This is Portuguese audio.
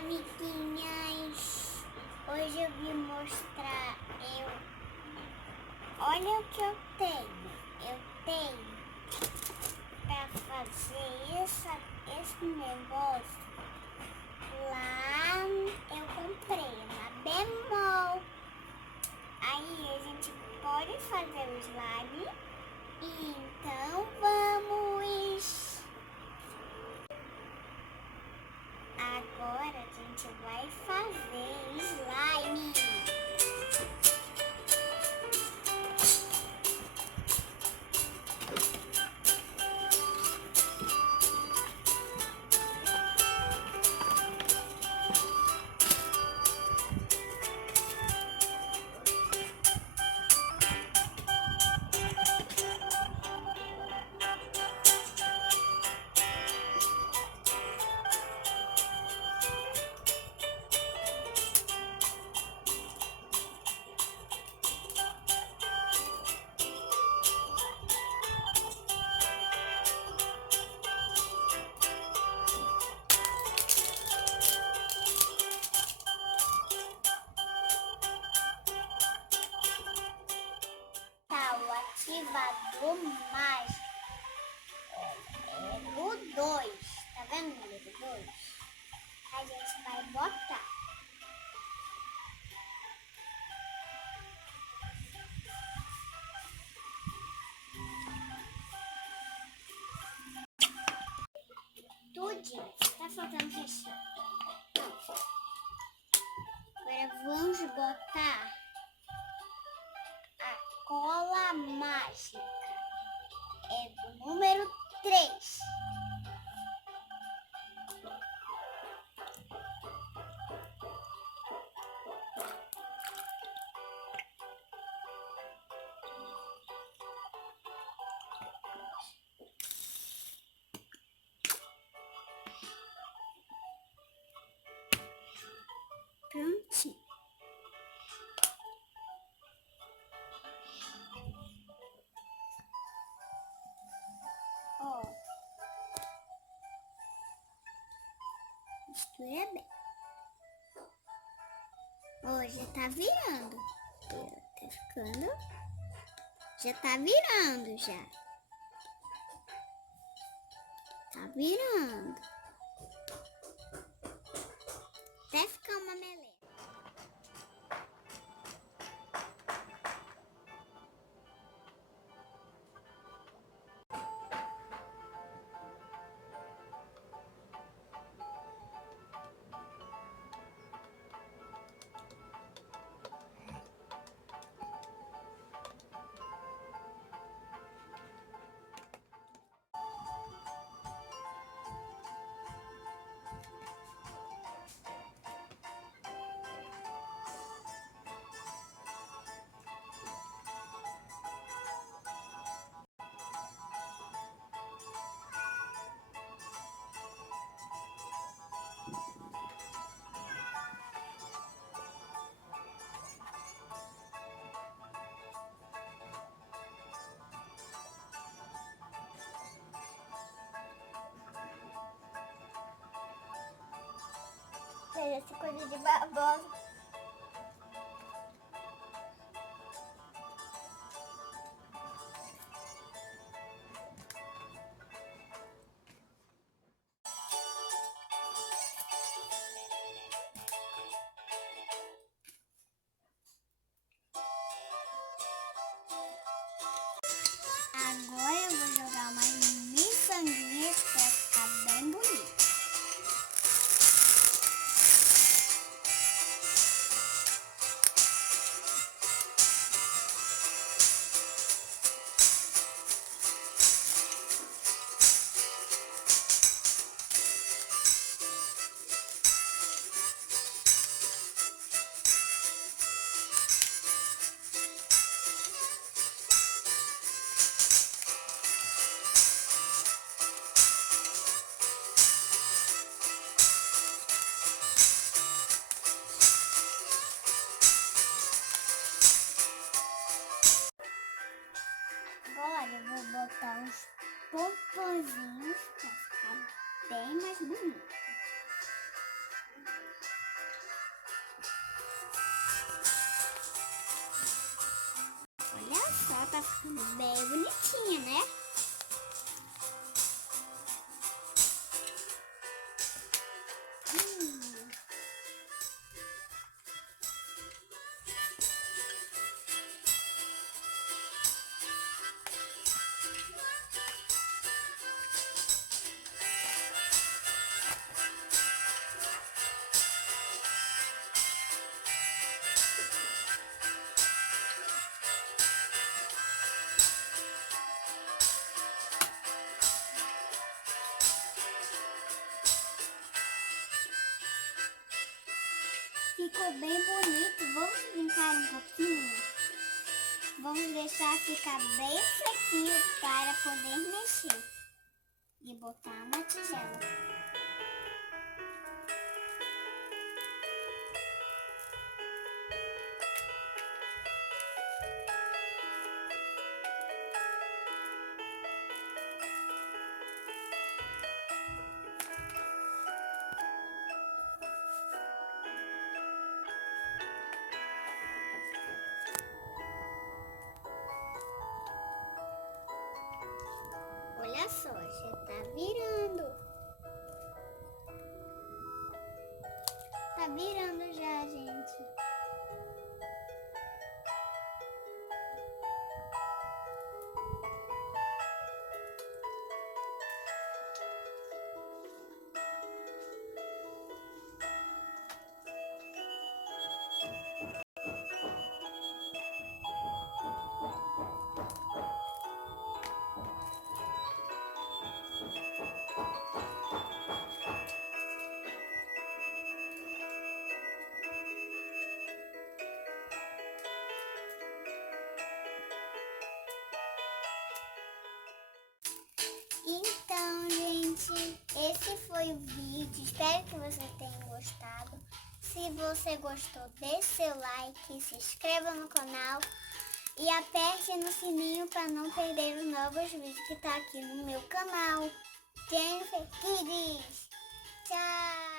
amiguinhas, hoje eu vim mostrar olha o que eu tenho. Eu tenho para fazer esse negócio. Lá eu comprei uma bemol. Aí a gente pode fazer o slime. Então vamos. Agora a gente vai fazer slime. O ativador mágico é o 2, tá vendo o número 2? A gente vai botar. Tudinho, tá faltando recheio. Agora vamos botar a cola mágica. É do número 3. Prontinho. Ó. Mistura bem. Ó, já tá virando. Tá ficando. Já tá virando, já. Tá virando. Até ficar uma meleca. Essa coisa de babosa. Agora eu vou jogar uma miçanguinha pra ficar bem bonito. tá ficando bem bonitinha, né? Ficou bem bonito. Vamos brincar um pouquinho? Vamos deixar ficar bem sequinho para poder mexer e botar na tigela. Olha só, já tá virando. Tá virando já, gente. Então, gente, esse foi o vídeo. Espero que você tenha gostado. Se você gostou, deixe seu like, se inscreva no canal e aperte no sininho para não perder os novos vídeos que tá aqui no meu canal. Jennifer Kids. Tchau!